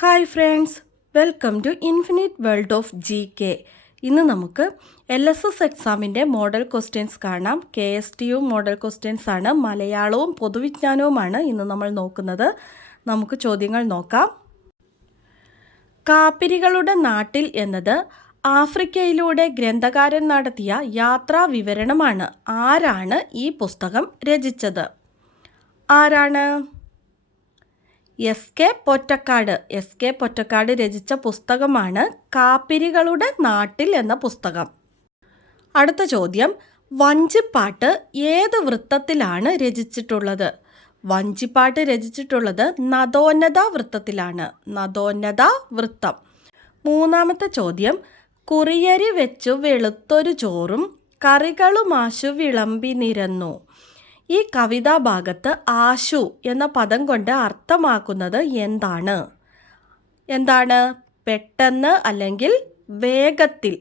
Hi friends, welcome to infinite world of GK. ഇന്ന് നമുക്ക് LSS എക്സാമിൻ്റെ മോഡൽ ക്വസ്റ്റ്യൻസ് കാണാം. KSTU മോഡൽ ക്വസ്റ്റ്യൻസ് ആണ്. മലയാളവും പൊതുവിജ്ഞാനവുമാണ് ഇന്ന് നമ്മൾ നോക്കുന്നത്. നമുക്ക് ചോദ്യങ്ങൾ നോക്കാം. കാപ്പിരികളുടെ നാട്ടിൽ എന്നത് ആഫ്രിക്കയിലൂടെ ഗ്രന്ഥകാരൻ നടത്തിയ യാത്രാ വിവരണമാണ്. ആരാണ് ഈ പുസ്തകം രചിച്ചത്? ആരാണ്? SK പൊറ്റക്കാട് രചിച്ച പുസ്തകമാണ് കാപ്പിരികളുടെ നാട്ടിൽ എന്ന പുസ്തകം. അടുത്ത ചോദ്യം, വഞ്ചിപ്പാട്ട് ഏത് വൃത്തത്തിലാണ് രചിച്ചിട്ടുള്ളത്? വഞ്ചിപ്പാട്ട് രചിച്ചിട്ടുള്ളത് നദോന്നത വൃത്തത്തിലാണ്. നദോന്നത വൃത്തം. മൂന്നാമത്തെ ചോദ്യം, കുറിയരി വെച്ചു വെളുത്തൊരു ചോറും കറികളുമാശു വിളമ്പി നിരന്നു. ഈ കവിതാഭാഗത്ത് ആശു എന്ന പദം കൊണ്ട് അർത്ഥമാക്കുന്നത് എന്താണ്? പെട്ടെന്ന് അല്ലെങ്കിൽ വേഗത്തിൽ.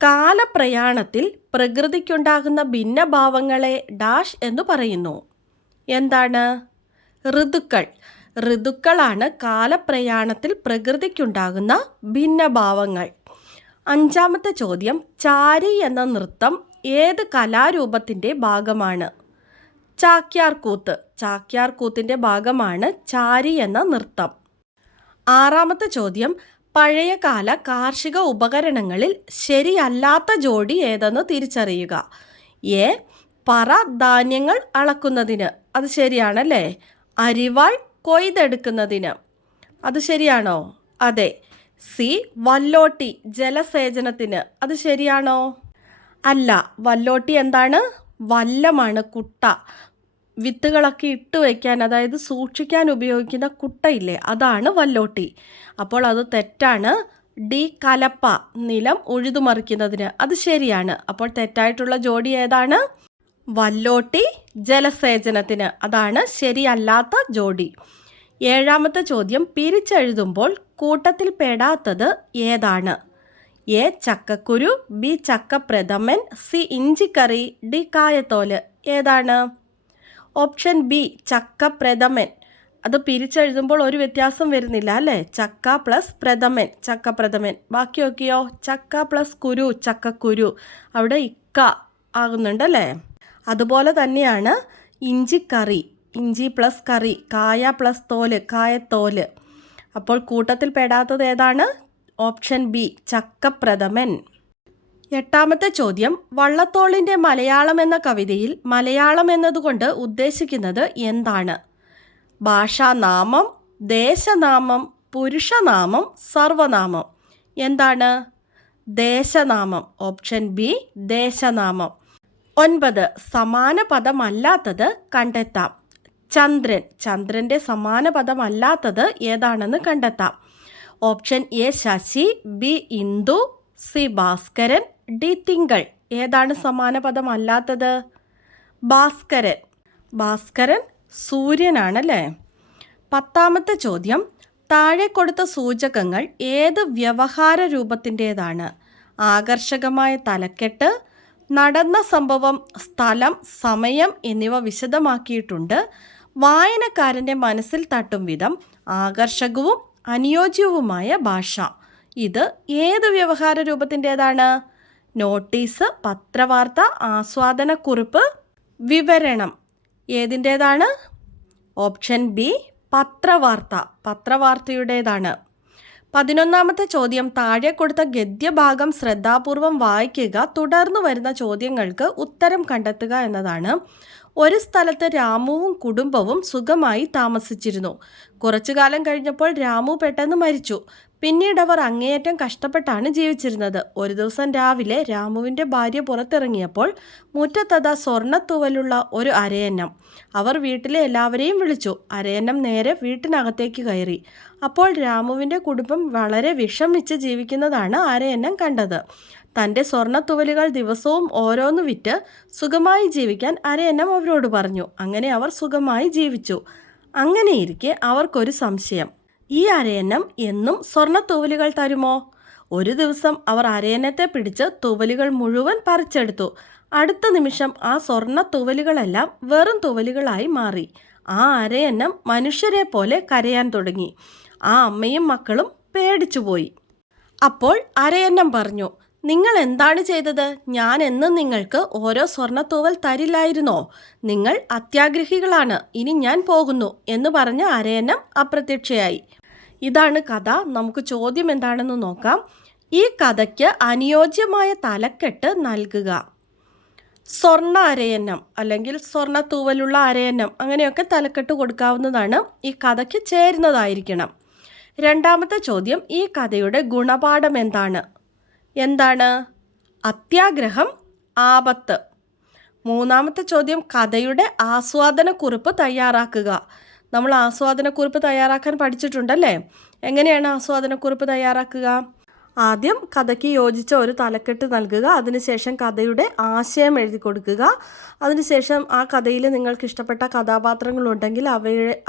കാലപ്രയാണത്തിൽ പ്രകൃതിക്കുണ്ടാകുന്ന ഭിന്നഭാവങ്ങളെ ഡാഷ് എന്ന് പറയുന്നു. എന്താണ്? ഋതുക്കൾ. ഋതുക്കളാണ് കാലപ്രയാണത്തിൽ പ്രകൃതിക്കുണ്ടാകുന്ന ഭിന്നഭാവങ്ങൾ. അഞ്ചാമത്തെ ചോദ്യം, ചാരി എന്ന നൃത്തം ഏത് കലാരൂപത്തിൻ്റെ ഭാഗമാണ്? ചാക്യാർകൂത്തിൻ്റെ ഭാഗമാണ് ചാരി എന്ന നൃത്തം. ആറാമത്തെ ചോദ്യം, പഴയകാല കാർഷിക ഉപകരണങ്ങളിൽ ശരിയല്ലാത്ത ജോഡി ഏതെന്ന് തിരിച്ചറിയുക. എ, പറ ധാന്യങ്ങൾ അളക്കുന്നതിന്, അത് ശരിയാണല്ലേ. അരിവാൾ കൊയ്തെടുക്കുന്നതിന്, അത് ശരിയാണോ? അതെ. സി, വല്ലോട്ടി ജലസേചനത്തിന്, അത് ശരിയാണോ? അല്ല. വല്ലോട്ടി എന്താണ്? വല്ലമാണ്, കുട്ട. വിത്തുകളൊക്കെ ഇട്ട് വയ്ക്കാൻ, അതായത് സൂക്ഷിക്കാൻ ഉപയോഗിക്കുന്ന കുട്ടയില്ലേ, അതാണ് വല്ലോട്ടി. അപ്പോൾ അത് തെറ്റാണ്. ഡി, കലപ്പ നിലം ഉഴുതുമറിക്കുന്നതിന്, അത് ശരിയാണ്. അപ്പോൾ തെറ്റായിട്ടുള്ള ജോഡി ഏതാണ്? വല്ലോട്ടി ജലസേചനത്തിന്, അതാണ് ശരിയല്ലാത്ത ജോഡി. ഏഴാമത്തെ ചോദ്യം, പിരിച്ചെഴുതുമ്പോൾ കൂട്ടത്തിൽ പെടാത്തത് ഏതാണ്? എ, ചക്കക്കുരു, ബി, ചക്കപ്രഥമൻ, സി, ഇഞ്ചിക്കറി, ഡി, കായത്തോല്. ഏതാണ്? ഓപ്ഷൻ ബി, ചക്കപ്രഥമൻ. അത് പിരിച്ചെഴുതുമ്പോൾ ഒരു വ്യത്യാസം വരുന്നില്ല അല്ലേ? ചക്ക പ്ലസ് പ്രഥമൻ, ചക്കപ്രഥമൻ. ബാക്കി നോക്കിയോ? ചക്ക പ്ലസ് കുരു, ചക്കക്കുരു. അവിടെ ഇക്ക ആകുന്നുണ്ടല്ലേ? അതുപോലെ തന്നെയാണ് ഇഞ്ചിക്കറി, ഇഞ്ചി പ്ലസ് കറി, കായ പ്ലസ് തോല്, കായത്തോല്. അപ്പോൾ കൂട്ടത്തിൽ പെടാത്തത് ഏതാണ്? ഓപ്ഷൻ ബി, ചക്കപ്രഥമൻ. എട്ടാമത്തെ ചോദ്യം, വള്ളത്തോളിൻ്റെ മലയാളം എന്ന കവിതയിൽ മലയാളം എന്നതുകൊണ്ട് ഉദ്ദേശിക്കുന്നത് എന്താണ്? ഭാഷാനാമം, ദേശനാമം, പുരുഷനാമം, സർവനാമം. എന്താണ്? ദേശനാമം. Option B, ദേശനാമം. 9, സമാന പദമല്ലാത്തത് കണ്ടെത്താം. ചന്ദ്രൻ്റെ സമാന പദമല്ലാത്തത് ഏതാണെന്ന് കണ്ടെത്താം. Option A, Sasi, B, Indu, C, Bhaskaran, D, തിങ്കൾ. ഏതാണ് സമാന പദമല്ലാത്തത്? ഭാസ്കരൻ സൂര്യനാണല്ലേ. 10ാമത്തെ ചോദ്യം, താഴെ കൊടുത്ത സൂചകങ്ങൾ ഏത് വ്യവഹാര രൂപത്തിൻ്റേതാണ്? ആകർഷകമായ തലക്കെട്ട്, നടന്ന സംഭവം, സ്ഥലം, സമയം എന്നിവ വിശദമാക്കിയിട്ടുണ്ട്. വായനക്കാരൻ്റെ മനസ്സിൽ തട്ടും വിധം ആകർഷകവും അനുയോജ്യവുമായ ഭാഷ. ഇത് ഏത് വ്യവഹാര രൂപത്തിൻ്റേതാണ്? നോട്ടീസ്, പത്രവാർത്ത, ആസ്വാദനക്കുറിപ്പ്, വിവരണം. ഏതിൻ്റേതാണ്? Option B, പത്രവാർത്തയുടേതാണ്. 11ാമത്തെ ചോദ്യം, താഴെ കൊടുത്ത ഗദ്യഭാഗം ശ്രദ്ധാപൂർവം വായിക്കുക, തുടർന്ന് വരുന്ന ചോദ്യങ്ങൾക്ക് ഉത്തരം കണ്ടെത്തുക എന്നതാണ്. ഒരു സ്ഥലത്ത് രാമുവും കുടുംബവും സുഖമായി താമസിച്ചിരുന്നു. കുറച്ചു കാലം കഴിഞ്ഞപ്പോൾ രാമു പെട്ടെന്ന് മരിച്ചു. പിന്നീട് അവർ അങ്ങേയറ്റം കഷ്ടപ്പെട്ടാണ് ജീവിച്ചിരുന്നത്. ഒരു ദിവസം രാവിലെ രാമുവിൻ്റെ ഭാര്യ പുറത്തിറങ്ങിയപ്പോൾ മുറ്റത്തതാ സ്വർണ്ണത്തൂവലുള്ള ഒരു അരയന്നം. അവർ വീട്ടിലെ എല്ലാവരെയും വിളിച്ചു. അരയന്നം നേരെ വീട്ടിനകത്തേക്ക് കയറി. അപ്പോൾ രാമുവിൻ്റെ കുടുംബം വളരെ വിഷമിച്ച് ജീവിക്കുന്നതാണ് അരയന്നം കണ്ടത്. തൻ്റെ സ്വർണ്ണത്തുവലുകൾ ദിവസവും ഓരോന്ന് വിറ്റ് സുഖമായി ജീവിക്കാൻ അരയന്നം അവരോട് പറഞ്ഞു. അങ്ങനെ അവർ സുഖമായി ജീവിച്ചു. അങ്ങനെയിരിക്കെ അവർക്കൊരു സംശയം, ഈ അരയന്നം എന്നും സ്വർണ്ണത്തൂവലുകൾ തരുമോ? ഒരു ദിവസം അവർ അരയന്നത്തെ പിടിച്ച് തൂവലുകൾ മുഴുവൻ പറിച്ചെടുത്തു. അടുത്ത നിമിഷം ആ സ്വർണ്ണ തൂവലുകളെല്ലാം വെറും തൂവലുകളായി മാറി. ആ അരയന്നം മനുഷ്യരെ പോലെ കരയാൻ തുടങ്ങി. ആ അമ്മയും മക്കളും പേടിച്ചുപോയി. അപ്പോൾ അരയന്നം പറഞ്ഞു, നിങ്ങൾ എന്താണ് ചെയ്തത്? ഞാൻ എന്നും നിങ്ങൾക്ക് ഓരോ സ്വർണ്ണത്തൂവൽ തരില്ലായിരുന്നോ? നിങ്ങൾ അത്യാഗ്രഹികളാണ്. ഇനി ഞാൻ പോകുന്നു എന്ന് പറഞ്ഞ അരയന്നം അപ്രത്യക്ഷയായി. ഇതാണ് കഥ. നമുക്ക് ചോദ്യം എന്താണെന്ന് നോക്കാം. ഈ കഥയ്ക്ക് അനുയോജ്യമായ തലക്കെട്ട് നൽകുക. സ്വർണ്ണ അരയന്നം അല്ലെങ്കിൽ സ്വർണ്ണ തൂവലുള്ള അരയന്നം, അങ്ങനെയൊക്കെ തലക്കെട്ട് കൊടുക്കാവുന്നതാണ്. ഈ കഥയ്ക്ക് ചേരുന്നതായിരിക്കണം. രണ്ടാമത്തെ ചോദ്യം, ഈ കഥയുടെ ഗുണപാഠം എന്താണ്? എന്താണ്? അത്യാഗ്രഹം, ആപത്ത്. മൂന്നാമത്തെ ചോദ്യം, കഥയുടെ ആസ്വാദനക്കുറിപ്പ് തയ്യാറാക്കുക. നമ്മൾ ആസ്വാദനക്കുറിപ്പ് തയ്യാറാക്കാൻ പഠിച്ചിട്ടുണ്ടല്ലേ? എങ്ങനെയാണ് ആസ്വാദനക്കുറിപ്പ് തയ്യാറാക്കുക? ആദ്യം കഥയ്ക്ക് യോജിച്ച ഒരു തലക്കെട്ട് നൽകുക. അതിനുശേഷം കഥയുടെ ആശയം എഴുതി കൊടുക്കുക. അതിനുശേഷം ആ കഥയിൽ നിങ്ങൾക്ക് ഇഷ്ടപ്പെട്ട കഥാപാത്രങ്ങളുണ്ടെങ്കിൽ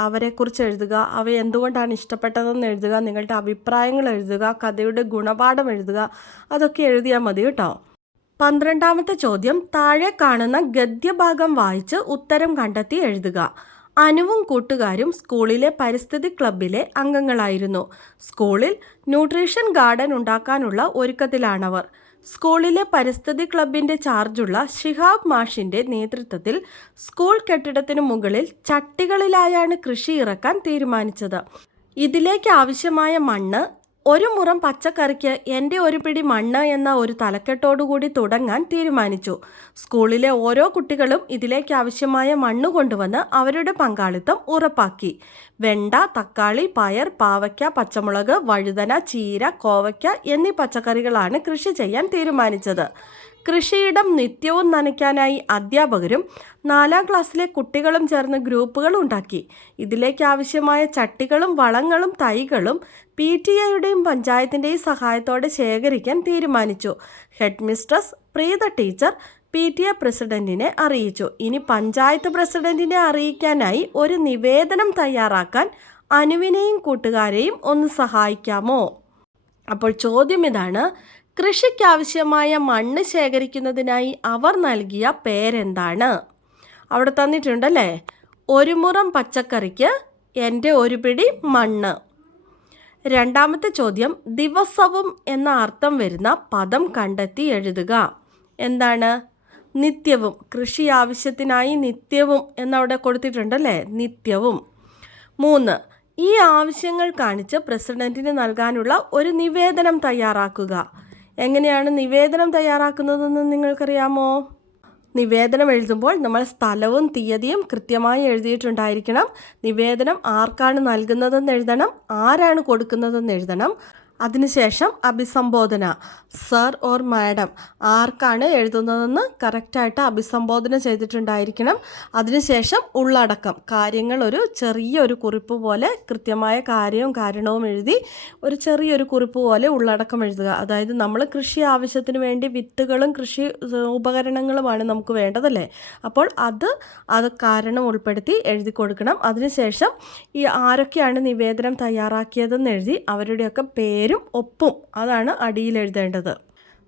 അവരെക്കുറിച്ച് എഴുതുക. അവ എന്തുകൊണ്ടാണ് ഇഷ്ടപ്പെട്ടതെന്ന് എഴുതുക. നിങ്ങളുടെ അഭിപ്രായങ്ങൾ എഴുതുക. കഥയുടെ ഗുണപാഠം എഴുതുക. അതൊക്കെ എഴുതിയാൽ മതി കേട്ടോ. 12ാമത്തെ ചോദ്യം, താഴെ കാണുന്ന ഗദ്യഭാഗം വായിച്ച് ഉത്തരം കണ്ടെത്തി എഴുതുക. അനുവും കൂട്ടുകാരും സ്കൂളിലെ പരിസ്ഥിതി ക്ലബിലെ അംഗങ്ങളായിരുന്നു. സ്കൂളിൽ ന്യൂട്രീഷൻ ഗാർഡൻ ഉണ്ടാക്കാനുള്ള ഒരുക്കത്തിലാണവർ. സ്കൂളിലെ പരിസ്ഥിതി ക്ലബിൻ്റെ ചാർജുള്ള ഷിഹാബ് മാഷിൻ്റെ നേതൃത്വത്തിൽ സ്കൂൾ കെട്ടിടത്തിനു മുകളിൽ ചട്ടികളിലായാണ് കൃഷി ഇറക്കാൻ തീരുമാനിച്ചത്. ഇതിലേക്ക് ആവശ്യമായ മണ്ണ്, ഒരു മുറം പച്ചക്കറിക്ക് എൻ്റെ ഒരു പിടി മണ്ണ് എന്ന ഒരു തലക്കെട്ടോടുകൂടി തുടങ്ങാൻ തീരുമാനിച്ചു. സ്കൂളിലെ ഓരോ കുട്ടികളും ഇതിലേക്ക് ആവശ്യമായ മണ്ണ് കൊണ്ടുവന്ന് അവരുടെ പങ്കാളിത്തം ഉറപ്പാക്കി. വെണ്ട, തക്കാളി, പയർ, പാവയ്ക്ക, പച്ചമുളക്, വഴുതന, ചീര, കോവയ്ക്ക എന്നീ പച്ചക്കറികളാണ് കൃഷി ചെയ്യാൻ തീരുമാനിച്ചത്. കൃഷിയിടം നിത്യവും നനയ്ക്കാനായി അധ്യാപകരും 4ാം ക്ലാസ്സിലെ കുട്ടികളും ചേർന്ന് ഗ്രൂപ്പുകൾ ഉണ്ടാക്കി. ഇതിലേക്ക് ആവശ്യമായ ചട്ടികളും വളങ്ങളും തൈകളും PTA-യുടെയും പഞ്ചായത്തിൻ്റെയും സഹായത്തോടെ ശേഖരിക്കാൻ തീരുമാനിച്ചു. Head mistress Preetha teacher PTA പ്രസിഡന്റിനെ അറിയിച്ചു. ഇനി പഞ്ചായത്ത് പ്രസിഡന്റിനെ അറിയിക്കാനായി ഒരു നിവേദനം തയ്യാറാക്കാൻ അനുവിനെയും കൂട്ടുകാരെയും ഒന്ന് സഹായിക്കാമോ? അപ്പോൾ ചോദ്യം ഇതാണ്, കൃഷിക്കാവശ്യമായ മണ്ണ് ശേഖരിക്കുന്നതിനായി അവർ നൽകിയ പേരെന്താണ്? അവിടെ തന്നിട്ടുണ്ടല്ലേ. ഒരു മുറം പച്ചക്കറിക്ക് എൻ്റെ ഒരു പിടി മണ്ണ്. രണ്ടാമത്തെ ചോദ്യം, ദിവസവും എന്ന അർത്ഥം വരുന്ന പദം കണ്ടെത്തി എഴുതുക. എന്താണ്? നിത്യവും. കൃഷി ആവശ്യത്തിനായി നിത്യവും എന്നവിടെ കൊടുത്തിട്ടുണ്ടല്ലേ, നിത്യവും. 3, ഈ ആവശ്യങ്ങൾ കാണിച്ച് പ്രസിഡന്റിന് നൽകാനുള്ള ഒരു നിവേദനം തയ്യാറാക്കുക. എങ്ങനെയാണ് നിവേദനം തയ്യാറാക്കുന്നതെന്ന് നിങ്ങൾക്കറിയാമോ? നിവേദനം എഴുതുമ്പോൾ നമ്മൾ സ്ഥലവും തീയതിയും കൃത്യമായി എഴുതിയിട്ടുണ്ടായിരിക്കണം. നിവേദനം ആർക്കാണ് നൽകുന്നതെന്ന് എഴുതണം, ആരാണ് കൊടുക്കുന്നതെന്ന് എഴുതണം. അതിനുശേഷം അഭിസംബോധന, സർ ഓർ മാഡം, ആർക്കാണ് എഴുതുന്നതെന്ന് കറക്റ്റായിട്ട് അഭിസംബോധന ചെയ്തിട്ടുണ്ടായിരിക്കണം. അതിനുശേഷം ഉള്ളടക്കം, കാര്യങ്ങൾ ഒരു ചെറിയൊരു കുറിപ്പ് പോലെ കൃത്യമായ കാര്യവും കാരണവും എഴുതി ഒരു ചെറിയൊരു കുറിപ്പ് പോലെ ഉള്ളടക്കം എഴുതുക. അതായത് നമ്മൾ കൃഷി ആവശ്യത്തിന് വേണ്ടി വിത്തുകളും കൃഷി ഉപകരണങ്ങളുമാണ് നമുക്ക് വേണ്ടതല്ലേ. അപ്പോൾ അത് കാരണം ഉൾപ്പെടുത്തി എഴുതി കൊടുക്കണം. അതിനുശേഷം ഈ ആരൊക്കെയാണ് നിവേദനം തയ്യാറാക്കിയതെന്ന് എഴുതി അവരുടെയൊക്കെ പേരും ഒപ്പും അതാണ് അടിയിൽ എഴുതേണ്ടത്.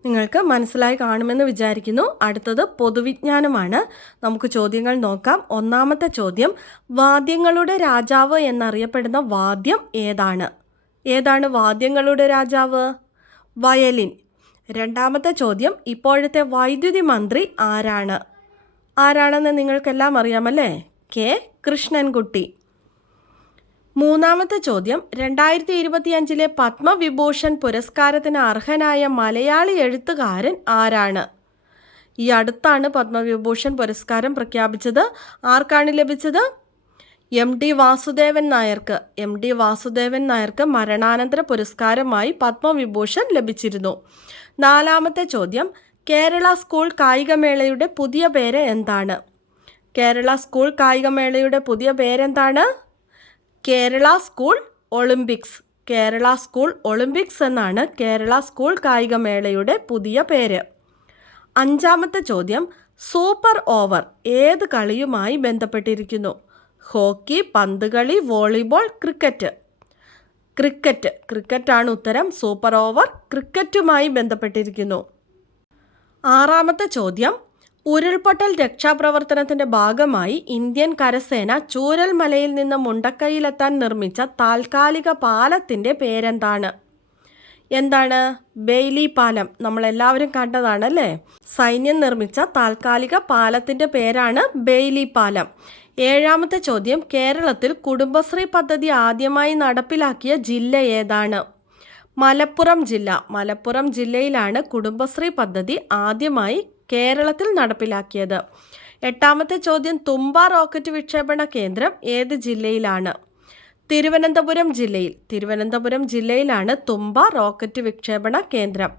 നിങ്ങൾക്ക് മനസ്സിലായി കാണുമെന്ന് വിചാരിക്കുന്നു. അടുത്തത് പൊതുവിജ്ഞാനമാണ്. നമുക്ക് ചോദ്യങ്ങൾ നോക്കാം. ഒന്നാമത്തെ ചോദ്യം, വാദ്യങ്ങളുടെ രാജാവ് എന്നറിയപ്പെടുന്ന വാദ്യം ഏതാണ്? ഏതാണ് വാദ്യങ്ങളുടെ രാജാവ്? വയലിൻ. രണ്ടാമത്തെ ചോദ്യം, ഇപ്പോഴത്തെ വൈദ്യുതി മന്ത്രി ആരാണ്? ആരാണെന്ന് നിങ്ങൾക്കെല്ലാം അറിയാമല്ലേ, കെ കൃഷ്ണൻകുട്ടി. മൂന്നാമത്തെ ചോദ്യം, 2025 പത്മവിഭൂഷൺ പുരസ്കാരത്തിന് അർഹനായ മലയാളി എഴുത്തുകാരൻ ആരാണ്? ഈ അടുത്താണ് പത്മവിഭൂഷൺ പുരസ്കാരം പ്രഖ്യാപിച്ചത്. ആർക്കാണ് ലഭിച്ചത്? MD വാസുദേവൻ നായർക്ക്. MD വാസുദേവൻ നായർക്ക് മരണാനന്തര പുരസ്കാരമായി പത്മവിഭൂഷൺ ലഭിച്ചിരുന്നു. നാലാമത്തെ ചോദ്യം, കേരള സ്കൂൾ കായികമേളയുടെ പുതിയ പേര് എന്താണ്? കേരള സ്കൂൾ കായികമേളയുടെ പുതിയ പേരെന്താണ്? Kerala school Olympics. Kerala school Olympics എന്നാണ് കേരള സ്കൂൾ കായികമേളയുടെ പുതിയ പേര്. അഞ്ചാമത്തെ ചോദ്യം, സൂപ്പർ ഓവർ ഏത് കളിയുമായി ബന്ധപ്പെട്ടിരിക്കുന്നു? ഹോക്കി, പന്തുകളി, വോളിബോൾ, ക്രിക്കറ്റ്. ക്രിക്കറ്റാണ് ഉത്തരം. സൂപ്പർ ഓവർ ക്രിക്കറ്റുമായി ബന്ധപ്പെട്ടിരിക്കുന്നു. ആറാമത്തെ ചോദ്യം, ഉരുൾപൊട്ടൽ രക്ഷാപ്രവർത്തനത്തിന്റെ ഭാഗമായി ഇന്ത്യൻ കരസേന ചൂരൽമലയിൽ നിന്ന് മുണ്ടക്കൈയിലെത്താൻ നിർമ്മിച്ച താൽക്കാലിക പാലത്തിന്റെ പേരെന്താണ്? എന്താണ്? ബെയ്ലി പാലം. നമ്മളെല്ലാവരും കണ്ടതാണല്ലേ. സൈന്യം നിർമ്മിച്ച താൽക്കാലിക പാലത്തിന്റെ പേരാണ് ബെയ്ലി പാലം. 7ാമത്തെ ചോദ്യം, കേരളത്തിൽ കുടുംബശ്രീ പദ്ധതി ആദ്യമായി നടപ്പിലാക്കിയ ജില്ല ഏതാണ്? മലപ്പുറം ജില്ല. മലപ്പുറം ജില്ലയിലാണ് കുടുംബശ്രീ പദ്ധതി ആദ്യമായി കേരളത്തിൽ നടപ്പിലാക്കിയത്. 8ാമത്തെ ചോദ്യം, തുമ്പ റോക്കറ്റ് വിക്ഷേപണ കേന്ദ്രം ഏത് ജില്ലയിലാണ്? തിരുവനന്തപുരം ജില്ലയിൽ. തിരുവനന്തപുരം ജില്ലയിലാണ് തുമ്പ റോക്കറ്റ് വിക്ഷേപണ കേന്ദ്രം.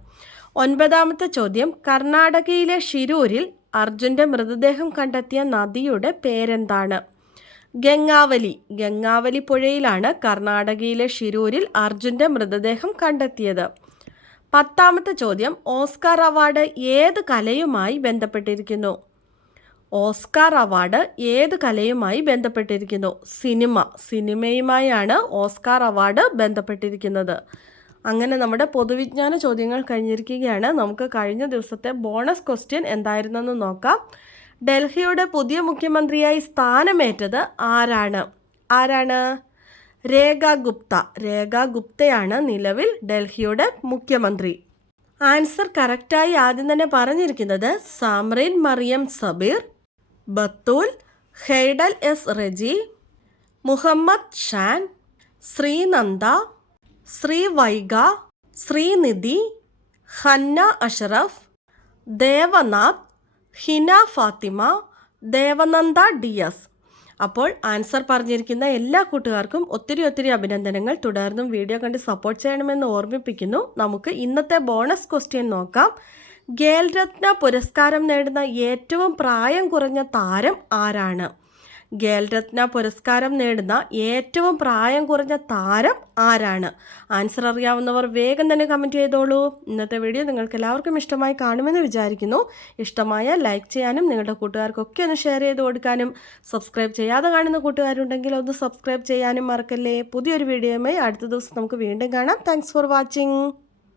9ാമത്തെ ചോദ്യം, കർണാടകയിലെ ഷിരൂരിൽ അർജുൻ്റെ മൃതദേഹം കണ്ടെത്തിയ നദിയുടെ പേരെന്താണ്? ഗംഗാവലി. ഗംഗാവലി പുഴയിലാണ് കർണാടകയിലെ ഷിരൂരിൽ അർജുൻ്റെ മൃതദേഹം കണ്ടെത്തിയത്. 10ാമത്തെ ചോദ്യം, ഓസ്കാർ അവാർഡ് ഏത് കലയുമായി ബന്ധപ്പെട്ടിരിക്കുന്നു? ഓസ്കാർ അവാർഡ് ഏത് കലയുമായി ബന്ധപ്പെട്ടിരിക്കുന്നു? സിനിമ. സിനിമയുമായാണ് ഓസ്കാർ അവാർഡ് ബന്ധപ്പെട്ടിരിക്കുന്നത്. അങ്ങനെ നമ്മുടെ പൊതുവിജ്ഞാന ചോദ്യങ്ങൾ കഴിഞ്ഞിരിക്കുകയാണ്. നമുക്ക് കഴിഞ്ഞ ദിവസത്തെ ബോണസ് ക്വസ്റ്റ്യൻ എന്തായിരുന്നെന്ന് നോക്കാം. ഡൽഹിയുടെ പുതിയ മുഖ്യമന്ത്രിയായി സ്ഥാനമേറ്റത് ആരാണ്? രേഖ ഗുപ്ത. രേഖ ഗുപ്തയാണ് നിലവിൽ ഡൽഹിയുടെ മുഖ്യമന്ത്രി. ആൻസർ കറക്റ്റായി ആദ്യം തന്നെ പറഞ്ഞിരിക്കുന്നത് സാമ്രിൻ മറിയം സബീർ, ബത്തൂൽ, ഹെയ്ഡൽ എസ് റെജി, മുഹമ്മദ് ഷാൻ, ശ്രീനന്ദ, ശ്രീവൈഗ, ശ്രീനിധി, ഹന്ന അഷറഫ്, ദേവനാഥ്, ഹിന ഫാത്തിമ, ദേവനന്ദ DS. അപ്പോൾ ആൻസർ പറഞ്ഞിരിക്കുന്ന എല്ലാ കൂട്ടുകാർക്കും ഒത്തിരി അഭിനന്ദനങ്ങൾ. തുടർന്നും വീഡിയോ കണ്ട് സപ്പോർട്ട് ചെയ്യണമെന്ന് ഓർമ്മിപ്പിക്കുന്നു. നമുക്ക് ഇന്നത്തെ ബോണസ് ക്വസ്റ്റ്യൻ നോക്കാം. ഖേൽ രത്ന പുരസ്കാരം നേടുന്ന ഏറ്റവും പ്രായം കുറഞ്ഞ താരം ആരാണ്? ഖേൽ രത്ന പുരസ്കാരം നേടുന്ന ഏറ്റവും പ്രായം കുറഞ്ഞ താരം ആരാണ്? ആൻസർ അറിയാവുന്നവർ വേഗം തന്നെ കമൻറ്റ് ചെയ്തോളൂ. ഇന്നത്തെ വീഡിയോ നിങ്ങൾക്ക് എല്ലാവർക്കും ഇഷ്ടമായി കാണുമെന്ന് വിചാരിക്കുന്നു. ഇഷ്ടമായ ലൈക്ക് ചെയ്യാനും നിങ്ങളുടെ കൂട്ടുകാർക്കൊക്കെ ഒന്ന് ഷെയർ ചെയ്ത് കൊടുക്കാനും സബ്സ്ക്രൈബ് ചെയ്യാതെ കാണുന്ന കൂട്ടുകാരുണ്ടെങ്കിൽ ഒന്ന് സബ്സ്ക്രൈബ് ചെയ്യാനും മറക്കല്ലേ. പുതിയൊരു വീഡിയോയുമായി അടുത്ത ദിവസം നമുക്ക് വീണ്ടും കാണാം. Thanks for watching.